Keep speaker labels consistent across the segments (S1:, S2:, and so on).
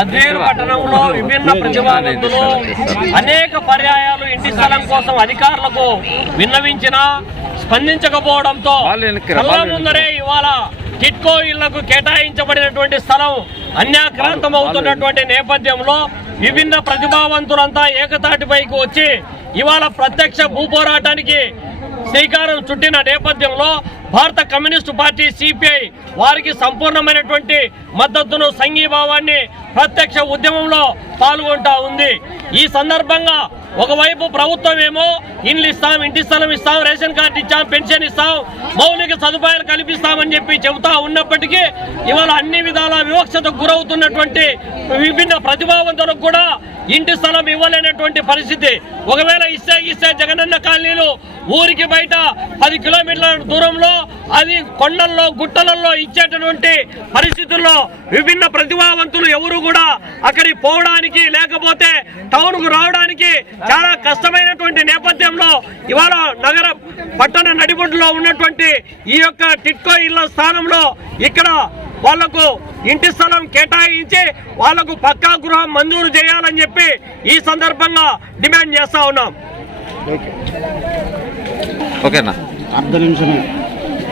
S1: బద్వేలు పట్టణంలో విభిన్న ప్రతిభావంతులు అనేక పర్యాయాలు ఇంటి స్థలం కోసం అధికారులకు విన్నవించిన స్పందించకపోవడంతో కళ్ళ ముందరే ఇవాళ టిట్కో ఇళ్ళకు కేటాయించబడినటువంటి స్థలం అన్యాక్రాంతం అవుతున్నటువంటి నేపథ్యంలో విభిన్న ప్రతిభావంతులంతా ఏకతాటిపైకి వచ్చి ఇవాళ ప్రత్యక్ష భూ పోరాటానికి శ్రీకారం చుట్టిన నేపథ్యంలో భారత కమ్యూనిస్టు పార్టీ సిపిఐ వారికి సంపూర్ణమైనటువంటి మద్దతును సంఘీభావాన్ని ప్రత్యక్ష ఉద్యమంలో పాల్గొంటా ఉంది. ఈ సందర్భంగా ఒకవైపు ప్రభుత్వం ఏమో ఇండ్లు ఇస్తాం ఇంటి స్థలం ఇస్తాం రేషన్ కార్డు ఇచ్చాం పెన్షన్ ఇస్తాం మౌలిక సదుపాయాలు కల్పిస్తామని చెప్పి చెబుతా ఉన్నప్పటికీ ఇవాళ అన్ని విధాల వివక్షతకు గురవుతున్నటువంటి విభిన్న ప్రతిభావంతులకు కూడా ఇంటి స్థలం ఇవ్వలేనటువంటి పరిస్థితి. ఒకవేళ ఇస్తే ఇస్తే జగనన్న కాలనీలు ఊరికి బయట పది కిలోమీటర్ల దూరంలో అది కొండల్లో గుట్టలలో ఇచ్చేటటువంటి పరిస్థితుల్లో విభిన్న ప్రతిభావంతులు ఎవరు కూడా అక్కడికి పోవడానికి లేకపోతే టౌన్కు రావడానికి చాలా కష్టమైనటువంటి నేపథ్యంలో ఇవాళ నగర పట్టణ నడిబొడ్డులో ఉన్నటువంటి ఈ యొక్క టిట్కో ఇళ్ళ స్థానంలో ఇక్కడ వాళ్ళకు ఇంటి స్థలం కేటాయించి వాళ్ళకు పక్కా గృహం మంజూరు చేయాలని చెప్పి ఈ సందర్భంగా డిమాండ్ చేస్తా ఉన్నాం.
S2: ఓకేనా?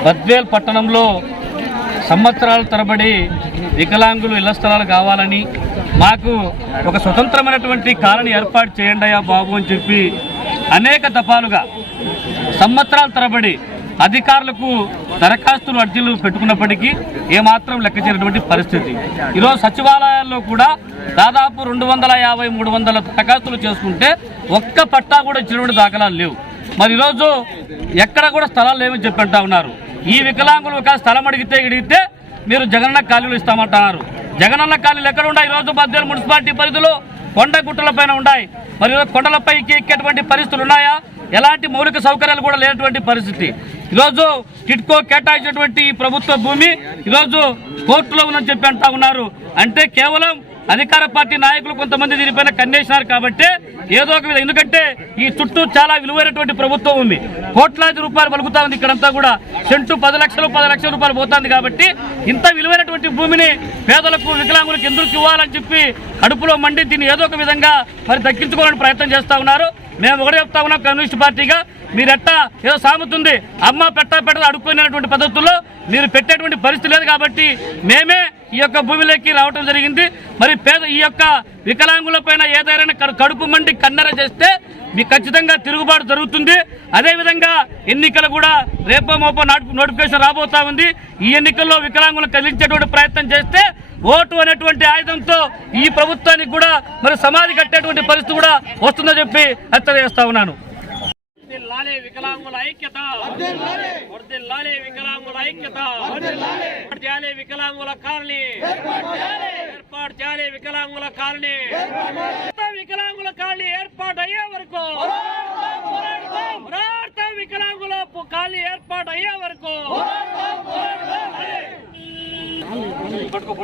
S3: బద్వేల్ పట్టణంలో సంవత్సరాల తరబడి వికలాంగులు ఇళ్ళ స్థలాలు కావాలని మాకు ఒక స్వతంత్రమైనటువంటి కాలనీ ఏర్పాటు చేయండి అయ్యా బాబు అని చెప్పి అనేక దఫాలుగా సంవత్సరాల తరబడి అధికారులకు దరఖాస్తులు అర్జీలు పెట్టుకున్నప్పటికీ ఏమాత్రం లెక్క చేయనటువంటి పరిస్థితి. ఈరోజు సచివాలయాల్లో కూడా దాదాపు రెండు వందల యాభై మూడు వందల దరఖాస్తులు చేసుకుంటే ఒక్క పట్టా కూడా ఇచ్చినటువంటి దాఖలాలు లేవు. మరి ఈరోజు ఎక్కడ కూడా స్థలాలు లేవని చెప్పి అంటా ఉన్నారు. ఈ వికలాంగులు ఒక స్థలం అడిగితే ఇడిగితే మీరు జగనన్న ఖాళీలు ఇస్తామంటున్నారు. జగనన్న ఖాళీలు ఎక్కడ ఉన్నాయి? ఈరోజు బద్వేలు మున్సిపాలిటీ పరిధిలో కొండ గుట్టల పైన ఉన్నాయి. మరి కొండలపై కొండలపైకి ఎక్కేటువంటి పరిస్థితులు ఉన్నాయా? ఎలాంటి మౌలిక సౌకర్యాలు కూడా లేనటువంటి పరిస్థితి. ఈరోజు టిట్కో కేటాయించినటువంటి ఈ ప్రభుత్వ భూమి ఈరోజు కోర్టులో ఉందని చెప్పి అంటా ఉన్నారు. అంటే కేవలం అధికార పార్టీ నాయకులు కొంతమంది దీనిపైన కన్నేసినారు కాబట్టి ఏదో ఒక విధంగా. ఎందుకంటే ఈ చుట్టూ చాలా విలువైనటువంటి ప్రభుత్వం ఉంది. కోట్లాది రూపాయలు పలుకుతా ఉంది ఇక్కడంతా కూడా. సెంటు పది లక్షలు పది లక్షల రూపాయలు పోతుంది కాబట్టి ఇంత విలువైనటువంటి భూమిని పేదలకు వికలాంగులకు ఎందుకు ఇవ్వాలని చెప్పి కడుపులో మండి దీన్ని ఏదో ఒక విధంగా మరి దక్కించుకోవాలని ప్రయత్నం చేస్తా ఉన్నారు. మేము ఒకటే చెప్తా ఉన్నాం కమ్యూనిస్ట్ పార్టీగా. మీరెట్టా ఏదో సాగుతుంది అమ్మ పెట్ట పెట్టదు అడుక్కునేటువంటి పద్ధతుల్లో మీరు పెట్టేటువంటి పరిస్థితి లేదు కాబట్టి మేమే ఈ యొక్క భూమిలోకి రావటం జరిగింది. మరి పేద ఈ యొక్క వికలాంగుల పైన ఏదైనా కడు- కడుపు మండి కన్నెర చేస్తే మీకు ఖచ్చితంగా తిరుగుబాటు జరుగుతుంది. అదేవిధంగా ఎన్నికలు కూడా రేపో మోపో నాటి- నోటిఫికేషన్ రాబోతా ఉంది. ఈ ఎన్నికల్లో వికలాంగులను కదిలించేటువంటి ప్రయత్నం చేస్తే ఓటు అనేటువంటి ఆయుధంతో ఈ ప్రభుత్వానికి కూడా మరి సమాధి కట్టేటువంటి పరిస్థితి కూడా వస్తుందని చెప్పి హెచ్చరిస్తా చేస్తా ఉన్నాను.
S1: వికలాంగుల ఐక్యత వర్ధిల్లాలే వికలాంగుల ఐక్యత ఏర్పాటు చేయాలి వికలాంగుల కాలనీ ఏర్పాటు చేయాలి వికలాంగుల కాలనీ వికలాంగుల కాలనీ ఏర్పాటు అయ్యే వరకు పోరాడతాం వికలాంగుల కాలనీ ఏర్పాటు అయ్యే వరకు పట్టుకో,